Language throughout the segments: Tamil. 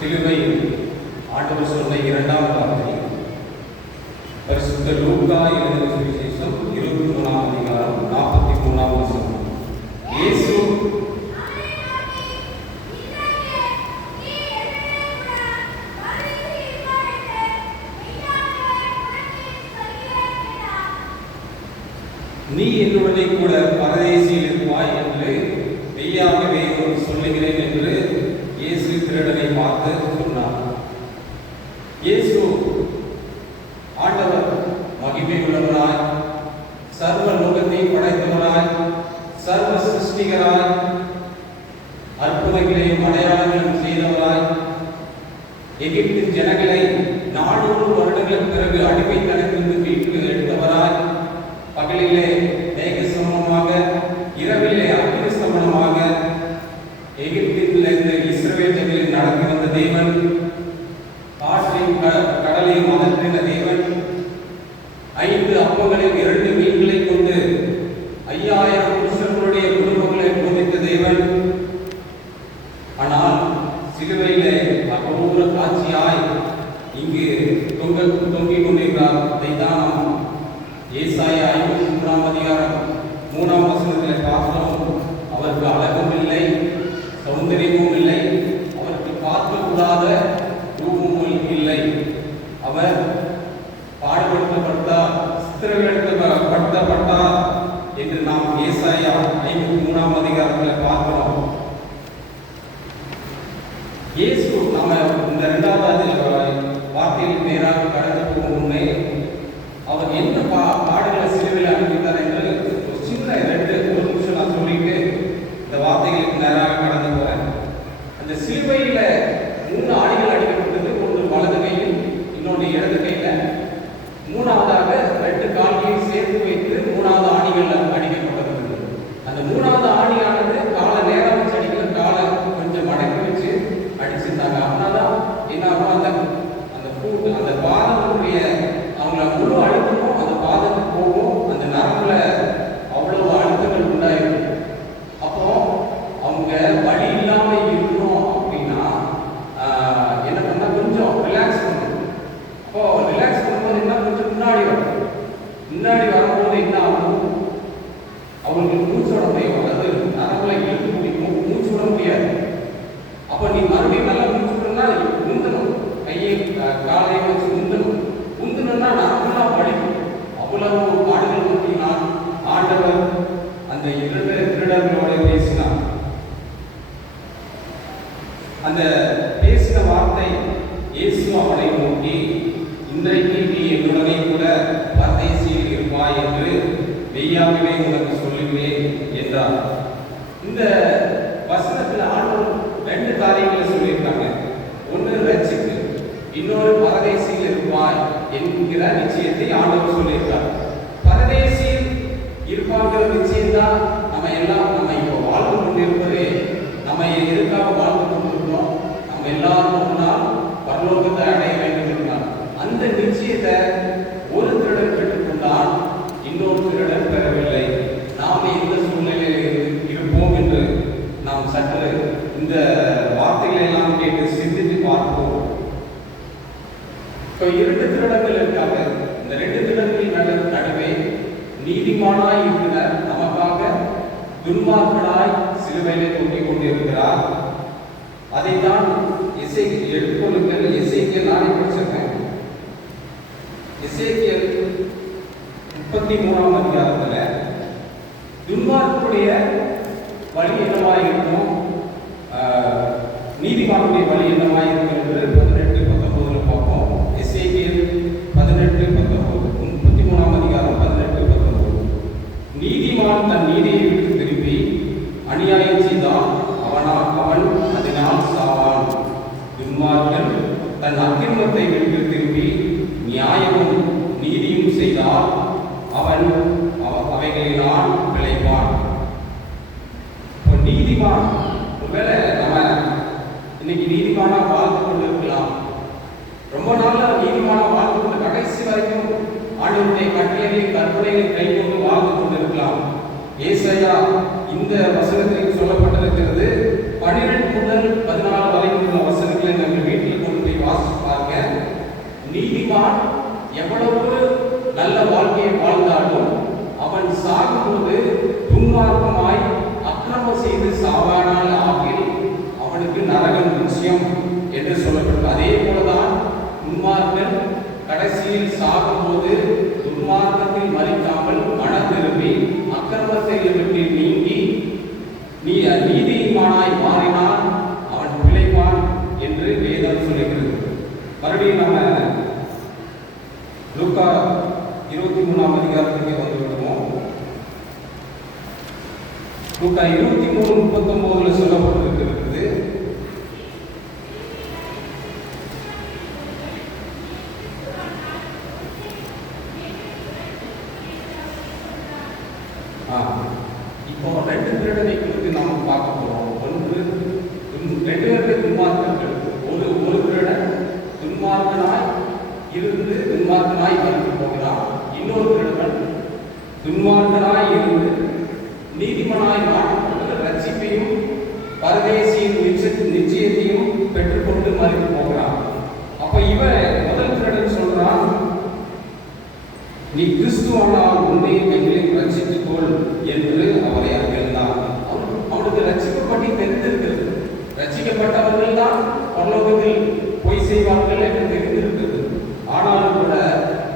சிலுவை ஆண்டவர் சொன்ன இரண்டாம் வார்த்தை பரிசுத்த லூக்கா எழுதின சுவிசேஷம் 23ஆம் அதிகாரம் 43ஆம் வசனம். இயேசு நீ என்னுடனே கூட பரதேசியில் இருப்பாய் என்று மெய்யாகவே சொல்லுகிறேன் என்று இயேசு திருடனை பார்த்து சொன்னார். இயேசு ஆண்டவர் மகிமை உள்ளவராய், சர்வ லோகத்தை படைத்தவராய், சர்வ சிருஷ்டிகராய், அற்புதங்களையும் அடையாளங்களையும் செய்தவராய், எகிப்தின் ஜனங்களை 400 வருடங்களுக்கு பிறகு அடிமைத்தனத்திலிருந்து மீட்டு எடுத்தவராய், பகலிலே மேக சமனமாக, இரவிலே அக்னி சமனமாக எகிப்திலிருந்து இஸ்ரவேல் ஜனங்களை நடத்தி வந்த தேவன், காற்றையும் கடலையும் அதற்றின தேவன், 5 அப்பங்களையும் 2 மீன்களை கொண்டு 5000 புருஷர்களுடைய குடும்பங்களை போதித்த தேவன். ஆனால் சிலுவையிலே அபூர்வ காட்சியாய் இங்கு தொங்கிக் கொண்டிருக்கிறார். இதைத்தான் நாம் ஏசாயா 53ஆம் அதிகாரம் 3ஆம் வசனத்தில் பார்த்தோம். அவருக்கு அழகும் இல்லை, சௌந்தரியமும் இல்லை, அவருக்கு பார்க்கக்கூடாத ரூபமும் இல்லை. அவர் பாடுபடுத்தப்பட்டார், சித்திரவதைப்படுத்தப்பட்டார் என்று நாம் ஏசாயா 53ஆம் அதிகாரத்தில் பார்க்கிறோம். இயேசு நாம இந்த 2வது வார்த்தையில் நேராக கடந்து போகும் முன்னே அவர் என்ன பாடுகளை சிலுவையில் அனுப்பித்தார் என்று ஒரு சின்ன 1 நிமிஷம் நான் சொல்லிட்டு இந்த வார்த்தைகளுக்கு நேராக கடந்து போறேன். அந்த சிலுவையில் 3 ஆணிகள் அடிக்கப்பட்டது. ஒன்று வலது கையில், இன்னொன்று இடது கையில, 3வதாக 2 கால்களையும் சேர்த்து வைத்து 3வது ஆணிகள் அடிக்கப்பட்டது. அந்த 3வது ஆணியானது காலை நேரம் வச்சு அடிக்கல, காலை கொஞ்சம் மடக்கி வச்சு அடிச்சிருந்தாங்க. அப்படின்னாதான் என்ன ஆகும், அந்த ஃபுட் அந்த பாதத்துடைய அவங்கள முழு அழுத்தமும் அந்த பாதத்துக்கு போகும். அந்த நரம்புல அவ்வளவு அழுத்தங்கள் உண்டாயிருக்கும். அப்போ அவங்க வலி இல்லாம இருக்கணும் அப்படின்னா என்ன பண்ணா கொஞ்சம் ரிலாக்ஸ் பண்ணணும். அப்போ ரிலாக்ஸ் பண்ணும்போது என்ன, கொஞ்சம் முன்னாடி வரும்போது என்ன ஆகும், அவங்களுக்கு மூச்சு விட முடியும். அதாவது நரம்புல இழுத்து பிடிக்கும், மூச்சு விட முடியாது. அப்போ நீ மறுபடியும் நல்லா மூச்சு விடணும்னா உந்தணும், கையை காலையை வச்சு உந்தணும். உந்துனா நரம்புலாம் வலிக்கும். அவ்வளவு பாடுகள் பற்றினா ஆண்டவர் அந்த 2 திருடர்களோட பேசினார். அந்த பேசின வார்த்தை, இயேசு அவனை நோக்கி, இன்றைக்கு நீ என்னுடனே கூட பரதேசியில் இருப்பாய் என்று மெய்யாகவே உனக்கு சொல்லுவேன் என்றார். இந்த வசனத்தில் ஆண்டவர் 2 காரியங்களை சொல்லியிருக்காங்க. ஒன்று ரட்சிப்பு, இன்னொரு பரதேசியில் இருப்பாய் என்கிற நிச்சயத்தை ஆண்டவர் சொல்லியிருக்கார். பரதேசியில் இருப்பாங்கிற நிச்சயம்தான் நம்ம இப்போ வாழ்ந்து கொண்டிருப்பது. நம்ம எதுக்காக வாழ்ந்து கொண்டிருக்கிறோம், நம்ம எல்லாரும் ஒன்றா பரலோகத்தை அடைய வேண்டும் என்றால் அந்த நிச்சயத்தை ஒரு திருடன் பெற்றுக்கொண்டால் இன்னொரு திருடன் பெறவில்லை. நாம் எந்த சூழ்நிலையில் இருப்போம் என்று நாம் சற்று இந்த வார்த்தைகளை எல்லாம் கேட்டு சிந்தித்து பார்ப்போம். இப்போ 2 திருடங்கள் இருக்காங்க. இந்த 2 திருடங்கள் நடுவே நீதிமானாய் இருக்கிறார், நமக்காக துன்மார்க்கனாய் சிலுவையிலே தொங்கிக் கொண்டிருக்கிறார். அதைத்தான் எடுத்துக்கொள்ளுங்கள். எசேக்கியேல் நானே படிச்சிருக்கேன். எசேக்கியேல் 33ஆம் அதிகாரத்தில் துன்மார்க்கனுடைய வழி என்னவாய் இருக்கும், நீதிமானுடைய வழி என்னவாய் இருக்கும் என்று 18-19 பார்ப்போம். எசேக்கியேல் 18-19, 33ஆம் அதிகாரம் 18-19. நீதிமான் தன் நீதியை விட்டு திரும்பி அநியாயம் செய்தால் அவன் அதனால் சாவான். துன்மார்க்கன் தன் அக்கிரமத்தை விட்டு திரும்பி நியாயமும் நீதியும் செய்தால் அவன் அவைகளினால் பிழைப்பான். நீதிமான், ஒருவேளை நம்ம இன்னைக்கு நீதிமானா வாழ்ந்து கொண்டு இருக்கலாம். ரொம்ப நாள்ல நீதிமானா வாழ்ந்து கொண்டு கடைசி வரைக்கும் ஆண்டவருடைய கட்டளைகளையும் கற்பனைகளையும் கை கொண்டு வாழ்ந்து கொண்டிருக்கலாம். ஏசாயா இந்த வசனத்தில் சொல்லப்பட்டிருக்கிறது 12 முதல் 14 வரை உள்ள வசனங்களை நாங்கள் நீதிமான் எவ்வளவு நல்ல வாழ்க்கையை வாழ்ந்தாலும் அவன் சாகும்போது துன்மார்க்கமாய் அக்கிரமம் செய்து சாவானால் ஆகில் அவனுக்கு நரகம் நிச்சயம் என்று சொல்லப்பட்டது. அதே போலதான் துன்மார்க்கன் கடைசியில் சாகும்போது துன்மார்க்கத்தில் மறிக்காமல் மனம் திரும்பி அக்கிரமத்தை விட்டு நீங்கி நீதிமானாய் மாறினால் அவன் பிழைப்பான் என்று வேதம் சொல்லுகிறது. மறுபடியும் நம்ம லூக்கா 23ஆம் அதிகாரத்துக்கு வந்து விடுவோம். லூக்கா 23:39 சொல்லப்பட்டிருக்கிறது. இப்போ 2 திருடனை குறித்து நாம் பார்க்க போறோம். ஒன்று 2 பேருக்கு துன்மார்க்கர்கள். ஒரு திருடன் துன்மார்க்கனாய் இருந்து துன்மார்க்கனாய் மறித்து போகிறான். இன்னொரு திருடன் துன்மார்க்கனாய் இருந்து நீதிமனாய் மாற்றப்பட்டு ரட்சிப்பையும் பரதேசியின் நிச்சயத்தையும் பெற்றுக்கொண்டு மறித்து போகிறான். அப்ப இவன் முதல் திருடன் சொல்றான், நீ கிறிஸ்துவானால் உன்னையும் எங்களையும் ரட்சித்துக் கொள் என்று அவரை அறிவித்தான். அவனுக்கு ரட்சிக்கப்பட்டு தெரிந்திருக்கிறது. ரட்சிக்கப்பட்டவர்கள் தான் பரலோகத்தில் பொய் செய்வார்கள் என்று தெரிந்திருக்கிறது. ஆனாலும் கூட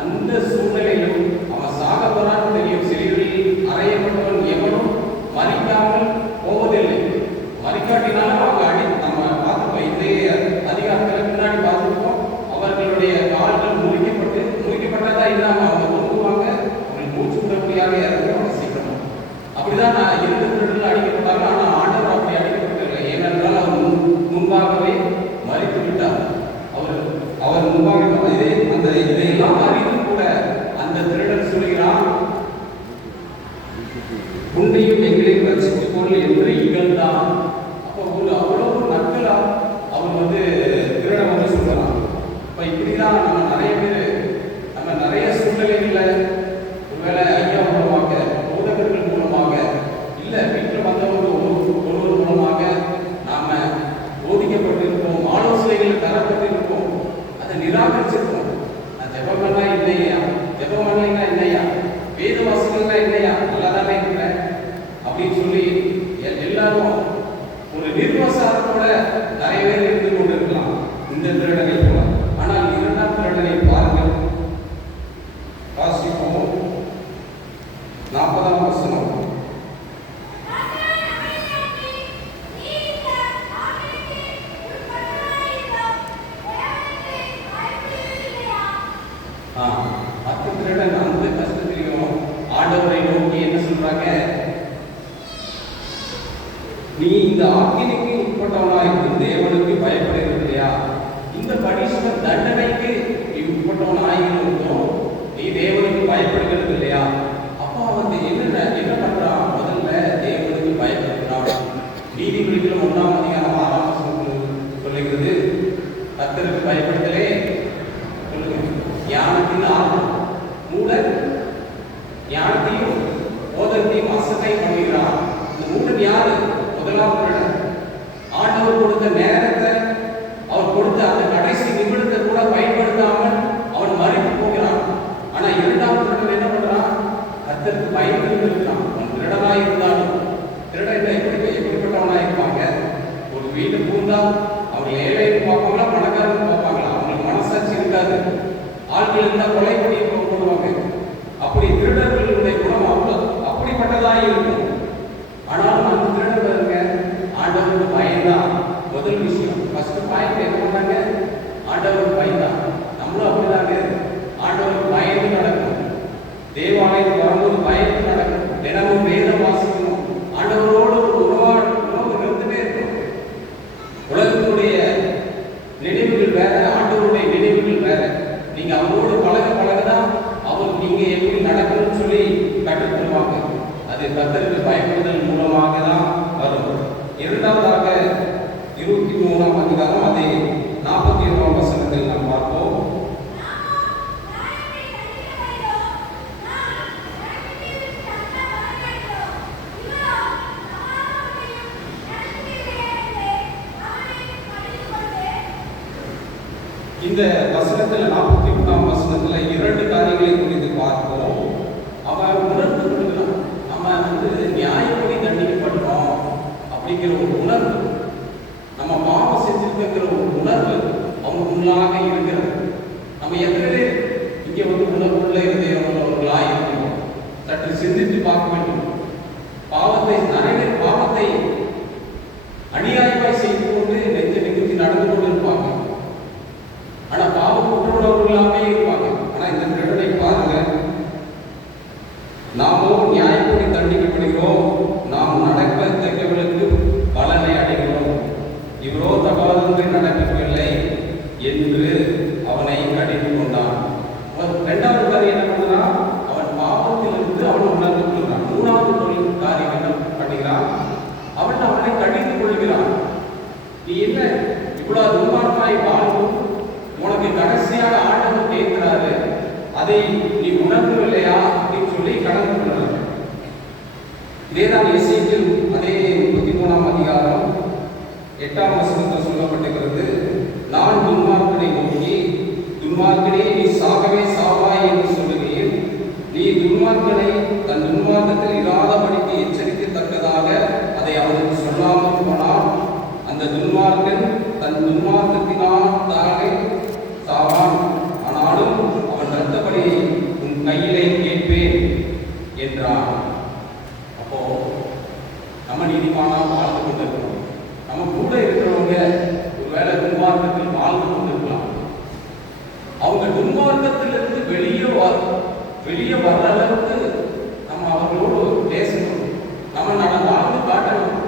அந்த சூழ்நிலையும் அவன் சாக போறான்னு தெரியும். சிறைகளில் அறையப்பட்டவன் எவனும் மறிக்காமல் போவதில்லை. மறிக்காட்டினாலும் அவங்க நம்ம பார்த்துப்போம். இதே அதிகாரத்தில் பின்னாடி பார்த்துருப்போம். அவர்களுடைய கால்கள் முறிக்கப்பட்டதா இல்லாம அவங்க தூங்குவாங்க. அவங்களுக்கு மூச்சு விட முடியாத இறங்குவாங்க சீக்கிரமா. அப்படிதான் நான் 2 திருடர்கள் அடிக்கப்பட்டாங்க. ஆனா ஆண்டவர் அப்படி அடிக்கப்படவில்லை. ஏனென்றால் அவர் முன்பாகவே மறித்து விட்டார். அவர் முன்பாக இதையெல்லாம் அறிந்து கூட அந்த திருடன் சொல்கிறான், உன்னையும் எங்களையும் ரட்சித்துக் கொள் என்று இகழ்ந்தான். அப்போ அவ்வளவு நக்கலா அவர் திருடன் சொல்றான். இப்ப இப்படிதான் நம்ம நிறைய சூழ்நிலைகள்ல ஒருவேளை ஐயா மூலமாக, ஊடகங்கள் மூலமாக, இல்ல வீட்டில் வந்தவங்க ஒருவர் மூலமாக நாம போதிக்கப்பட்டிருப்போம், ஆலோசனைகள் தரப்பட்டிருப்போம். அதை நிராகரிச்சிருப்போம். ஜெபம் பண்ணா இல்லையா, ஜெபம் பண்ணலைன்னா இல்லையா, வேத வாசகங்கள்னா இல்லையா, நல்லா தானே இருக்கிறேன் அப்படின்னு சொல்லி எல்லாரும் ஒரு நிர்வாசத்தோட நிறைய பேர் இருந்து கொண்டு இருக்கலாம் இந்த திருடனை போல. ஆனால் 2ஆம் திருடனை பாருங்கள். வாசிப்போம் 40ஆம் வசனம். மற்ற திருடன் அந்த கஷ்டத்திலையும் ஆண்டவரை நோக்கி என்ன சொல்றாங்க, நீ இந்த ஆக்கினைக்கு உட்பட்டவனாய் தேவனுக்கு பயப்படுகிறது இல்லையா, இந்த பனிஷ்மெண்ட் தண்டனைக்கு நீ உட்பட்டவனாய் இருந்தோம், நீ தேவனுக்கு பயப்படுகிறது இல்லையா. அப்போ அவன் என்ன பண்றான், முதல்ல தேவனுக்கு பயப்படுகிறான். நீதிமொழிகள் 1ஆம் அதிகாரம் 6ஆம் வசனம் சொல்லுகிறது, கர்த்தருக்கு பயப்படுதலே ஞானத்தின் ஆர்வம், மூடன் ஞானத்தையும் போதத்தையும் அசட்டை பண்ணுகிறான். இந்த மூடன் யாரு? முதலாம் திருடன். ஆண்டவர் கொடுத்த நேரத்தை, அவர் கொடுத்த அந்த கடைசி நிமிடத்தை கூட பயன்படுத்தாமல் அவன் மறித்து போகிறான். ஆனா 2ஆம் திருடன் என்ன பண்றான், கர்த்தருக்கு பயந்து இருக்கிறான். அவன் திருடனாய் இருந்தாலும், திருடன் எப்படிப்பட்டவனா இருப்பாங்க, ஒரு வீட்டு பூந்தா அவங்க ஏழைன்னு பார்ப்பாங்களா பணக்காரன்னு பார்ப்பாங்களா, அவங்களுக்கு மனசாட்சி இருக்காது. ஆட்கள் இருந்தால் கொலை பண்ணி போடுவாங்க. அப்படி திருடர்களுடைய குணம் அப்படிப்பட்டதாக இருக்கும். ஆனாலும் அந்த திருடர்களுங்க ஆண்டவருக்கு பயந்தான். முதல் விஷயம், ஃபர்ஸ்ட் பாயிண்ட் என்ன பண்ணாங்க, ஆண்டவருக்கு பயந்தான். நம்மளும் அப்படிதாங்க, ஆண்டவருக்கு பயந்து நடக்கணும். தேவாலயத்துக்கு வரும்போது பயந்து நடக்கணும். தினமும் வேதம் வாசிக்கணும். ஆண்டவரோடு உறவு இருந்துட்டே இருக்கணும். உலகத்தினுடைய நினைவுகள் வேற, ஆண்டவருடைய நினைவுகள் வேற. நீங்க அவரோடு பழகதான் அவர் நீங்க எப்படி நடக்கணும்னு சொல்லி கற்றுத்தருவாங்க. அது கர்த்தருக்கு பயப்படுதல் மூலமாக தான் வரும். 2ஆவதாக 23ஆம் அதிகாரம் அதே 41ஆம் வசனத்தில் நாம் பார்ப்போம். இந்த வசனம் வசனத்தில் 41ஆம் வசனத்தில் 2 காரியங்களை குறித்து பார்ப்போம். அவன் உணர்ந்து கொள்கிறான், நம்ம நியாயப்படி தண்டிக்கப்படுறோம் அப்படிங்கிற ஒரு உணர்வு, நம்ம பாவம் செஞ்சிருக்கிற ஒரு உணர்வு அவங்களுக்குள்ளாக இருக்கிறது. நம்ம எத்தனை பேர் இங்கே உணர்வுள்ள இருதயமுள்ளவர்களாக இருக்கணும்? சற்று சிந்தித்து பார்க்க வேண்டும். பாவத்தை நிறைய பேர் பாவத்தை அநியாயமாய் செய்து கொண்டு நெஞ்ச நிமித்தி நடந்து கொண்டு இருப்பாங்க. ஆனா பாவம் குற்றமுள்ளவர்களாகவே இருப்பாங்க. ஆனா இந்த திருடனை பாருங்க, நாமோ நியாயப்படி தண்டிக்கப்படுகிறோம், நாம் நடக்கத்தக்கவர்களுக்கு பலனை அடைகிறோம், இவரோ தகாதொன்றை நடக்கவில்லை என்று அவனை கடிந்து கொண்டான். இரண்டாவது காரியம் என்ன பண்ணுறான்? அவன் பாவத்திலிருந்து அவன் உணர்ந்து கொள்கிறான். மூணாவது காரியம் என்ன பண்ணுகிறான்? அவனை கடிந்து கொள்கிறான். நீ என்ன இவ்வளவு துன்மார்க்கமாய் வாழும், உனக்கு கடைசியாக ஆண்டவர் கேட்கிறாரு, அதை நீ உணர்ந்தவில்லையா அப்படின்னு சொல்லி கடந்து கொள்றாரு. இதேதான் எசேக்கியேல் அதே 33ஆம் அதிகாரம் 8ஆம் வசனத்தில் சொல்லப்பட்டிருக்கிறது. நான் துன்மார்க்கனை நோக்கி, துன்மார்க்கனே நீ சாகவே சாவாய் என்று சொல்லுகிறேன். நீ துன்மார்க்கனை தன் துன்மார்க்கத்தில் இராதபடிக்கு எச்சரிக்கத்தக்கதாக அதை அவனுக்கு சொல்லாமல் போனால் அந்த துன்மார்க்கன் தன் துன்மார்க்கத்தினால் தானே சாவான், ஆனாலும் அவன் இரத்தப்படியை உன் கையிலே கேட்பேன் என்றான். அப்போ நம்ம நீதிமானா வாழ்ந்து கொண்டிருக்கிறோம். நம்ம கூட இருக்கிறவங்க ஒருவேளை துன்மார்க்கத்தில் வாழ்ந்து கொண்டிருக்கலாம். அவங்க துன்மார்க்கத்திலிருந்து வெளியே வர்ற அளவுக்கு நம்ம அவர்களோடு பேசணும், நம்ம வாழ்ந்து காட்டணும்,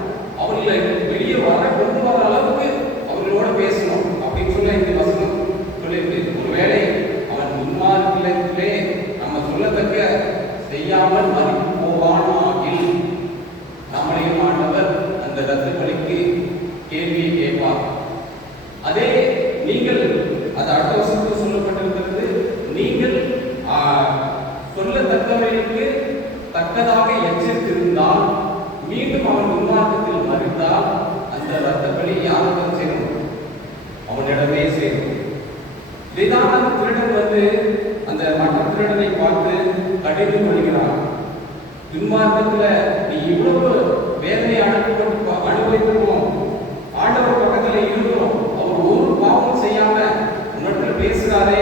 அவர்களை வெளியே கொண்டு வர அளவுக்கு அவர்களோட பேசணும் அப்படின்னு சொல்ல இந்த வசனம் சொல்லியிருக்கு. ஒருவேளை அவன் துன்மார்க்கத்திலே நம்ம சொல்லத்தக்க செய்யாமல் மறித்து போவான் ஆகில் நம்மளையும் ஆண்டவர் அந்த இரத்த பலிக்கு கேள்வியை கேட்பார். அதே நீங்கள் அது அடுத்த வசனத்தில் சொல்லப்பட்டிருக்கிறது, நீங்கள் சொல்லத்தக்கவர்களுக்கு தக்கதாக எச்சரித்திருந்தால் மீண்டும் அவன் துன்மார்க்கத்தில் மறித்தால் அந்த இரத்த பலி யாருக்கும் சேரும்? அவனிடமே சேரும். இதைதான் அந்த திருடன் அந்த மற்ற திருடனை பார்த்து கடிந்து கொள்கிறான். துன்மார்க்கத்துல நீ இவ்வளவு வேதனை அனுபவித்திருக்கோம், ஆண்டவர் பக்கத்துல இருக்கிறோம், அவர் ஒரு பாவம் செய்யாம உன்னிடத்தில் பேசுகிறாரே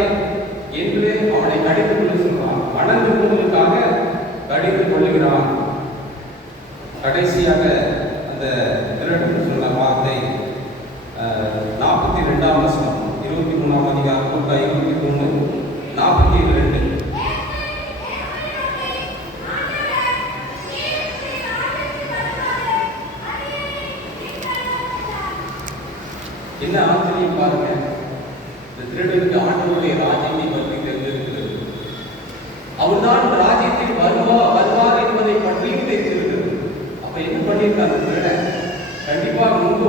என்று அவனை கடிந்து கொள்ள சொல்றான். வணங்கு கொள்வதற்காக கடிந்து கொள்ளுகிறான். கடைசியாக அந்த திருடன் சொன்ன வார்த்தை 42ஆம் வசனம் 23ஆம் அதிகாரம் 23 42. என்ன ஆச்சரியம் பாருங்க, இந்த திருடனுக்கு ஆண்டவருடைய ராஜ்யத்தை பற்றி தெரிந்திருக்கிறது. அவர்தான் ராஜ்யத்தில் வருவார் என்பதை பற்றியும் தெரிந்திருக்கிறது. அப்ப என்ன பண்ணியிருக்காரு திருடன்? கண்டிப்பா முன்பு